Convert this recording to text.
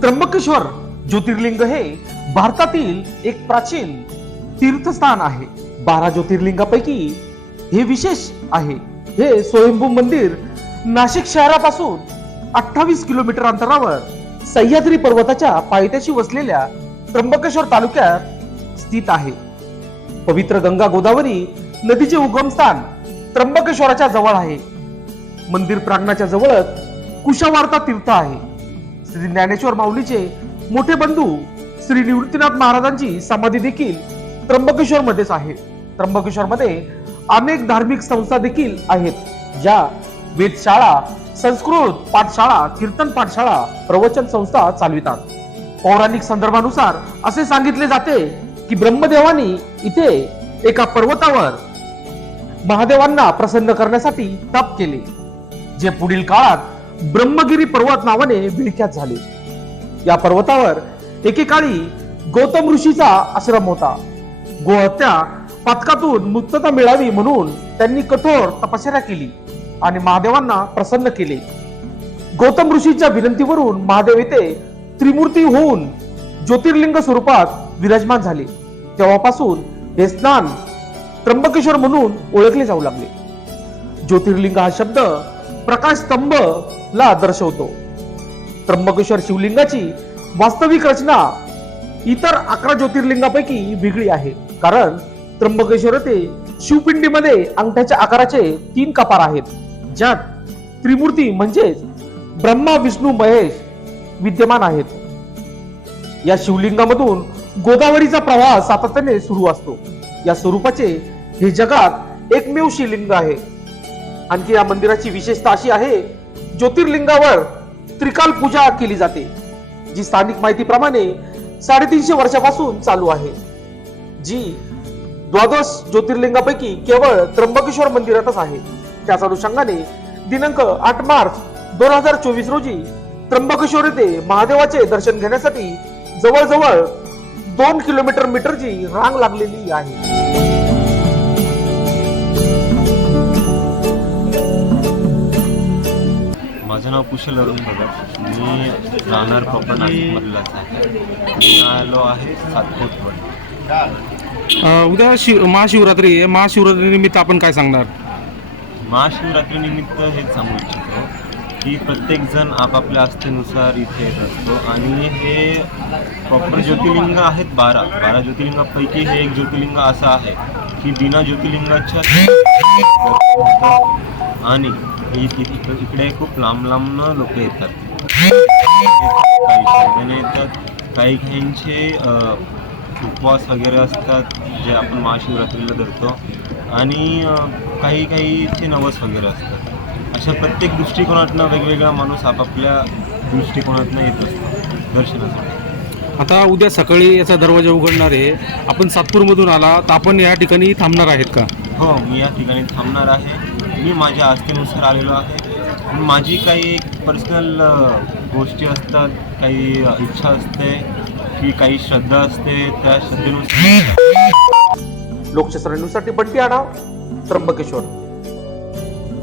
त्र्यंबकेश्वर ज्योतिर्लिंग हे भारतातील एक प्राचीन तीर्थस्थान आहे. 12 ज्योतिर्लिंगापैकी हे विशेष आहे. हे स्वयंभू मंदिर नाशिक शहरापासून 28 किलोमीटर अंतरावर सह्याद्री पर्वताच्या पायथ्याशी वसलेल्या त्र्यंबकेश्वर तालुक्यात स्थित आहे. पवित्र गंगा गोदावरी नदीचे उगमस्थान त्र्यंबकेश्वराच्या जवळ आहे. मंदिर प्रांगणाच्या जवळच कुशावार्ता तीर्थ आहे. श्री ज्ञानेश्वर माऊलीचे मोठे बंधू श्री निवृत्तीनाथ महाराजांची समाधी देखील त्र्यंबकेश्वर मध्येच आहे. त्र्यंबकेश्वर मध्ये अनेक धार्मिक संस्था देखील आहेत, ज्या वेदशाळा, संस्कृत पाठशाळा, कीर्तन पाठशाळा, प्रवचन संस्था चालवितात. पौराणिक संदर्भानुसार असे सांगितले जाते की ब्रह्मदेवानी इथे एका पर्वतावर महादेवांना प्रसन्न करण्यासाठी तप केले, जे पुढील काळात ब्रह्मगिरी पर्वत नावाने विख्यात झाले. या पर्वतावर एकेकाळी गौतम ऋषीचा आश्रम होता. गोहत्या पातकातून मुक्तता मिळावी म्हणून त्यांनी कठोर तपश्चर्या केली आणि महादेवांना प्रसन्न केले. गौतम ऋषीच्या विनंतीवरून महादेव येथे त्रिमूर्ती होऊन ज्योतिर्लिंग स्वरूपात विराजमान झाले. तेव्हापासून हे स्नान त्र्यंबकेश्वर म्हणून ओळखले जाऊ लागले. ज्योतिर्लिंग हा शब्द प्रकाश स्तंभ ला दर्शवतो. त्र्यंबकेश्वर शिवलिंगाची वास्तविक रचना इतर 11 ज्योतिर्लिंगापैकी वेगळी आहे, कारण त्र्यंबकेश्वर येथे शिवपिंडीमध्ये अंगठ्याच्या आकाराचे 3 कपार आहेत, ज्यात त्रिमूर्ती म्हणजेच ब्रह्मा, विष्णू, महेश विद्यमान आहेत. या शिवलिंगामधून गोदावरीचा प्रवाह सातत्याने सुरू असतो. या स्वरूपाचे हे जगात एकमेव शिवलिंग आहे. आणखी या मंदिराची विशेषता अशी आहे, ज्योतिर्लिंगावर त्रिकाल पूजा केली जाते, जी स्थानिक माहितीप्रमाणे 350 वर्षापासून चालू आहे. जी 12 ज्योतिर्लिंगापैकी केवळ त्र्यंबकेश्वर मंदिरातच आहे. त्याच अनुषंगाने दिनांक 8 मार्च 2024 रोजी त्र्यंबकेश्वर येथे महादेवाचे दर्शन घेण्यासाठी जवळजवळ 2 किलोमीटरची रांग लागलेली आहे. माझं नाव कुशल अरुण भगत. मी राहणार प्रॉपर नाशिकमधलाच आहे. मी आलो आहे सातकोटवर. उद्या महाशिवरात्री आहे. महाशिवरात्री निमित्त आपण काय सांगणार? महाशिवरात्री निमित्त हेच सांगू इच्छितो की प्रत्येक जण आपापल्या आस्थेनुसार इथे येत असतो आणि हे प्रॉपर ज्योतिर्लिंग आहेत 12 ज्योतिर्लिंगापैकी हे एक ज्योतिर्लिंग असं आहे की बिना ज्योतिर्लिंगाच्या आणि इकडे खूप लांब लोक येतात. काही श्रद्धेने येतात, काहींचे उपवास वगैरे असतात जे आपण महाशिवरात्रीला धरतो, आणि काहीचे नवस वगैरे असतात. अशा प्रत्येक दृष्टिकोनातनं वेगवेगळा माणूस आपापल्या दृष्टिकोनातनं येत असतो दर्शनासाठी. आता उद्या सकाळी याचा दरवाजा उघडणार आहे. आपण सातपूरमधून आला तर आपण या ठिकाणी थांबणार आहेत का? हो, मी या ठिकाणी थांबणार आहे. मी माझ्या आस्थेनुसार आलेलो आहे. माझी काही एक पर्सनल गोष्टी असतात, काही इच्छा असते की काही श्रद्धा असते, त्या श्रद्धेनुसार. लोकशास्त्रानुसाठी बंटी आढाव, त्र्यंबकेश्वर.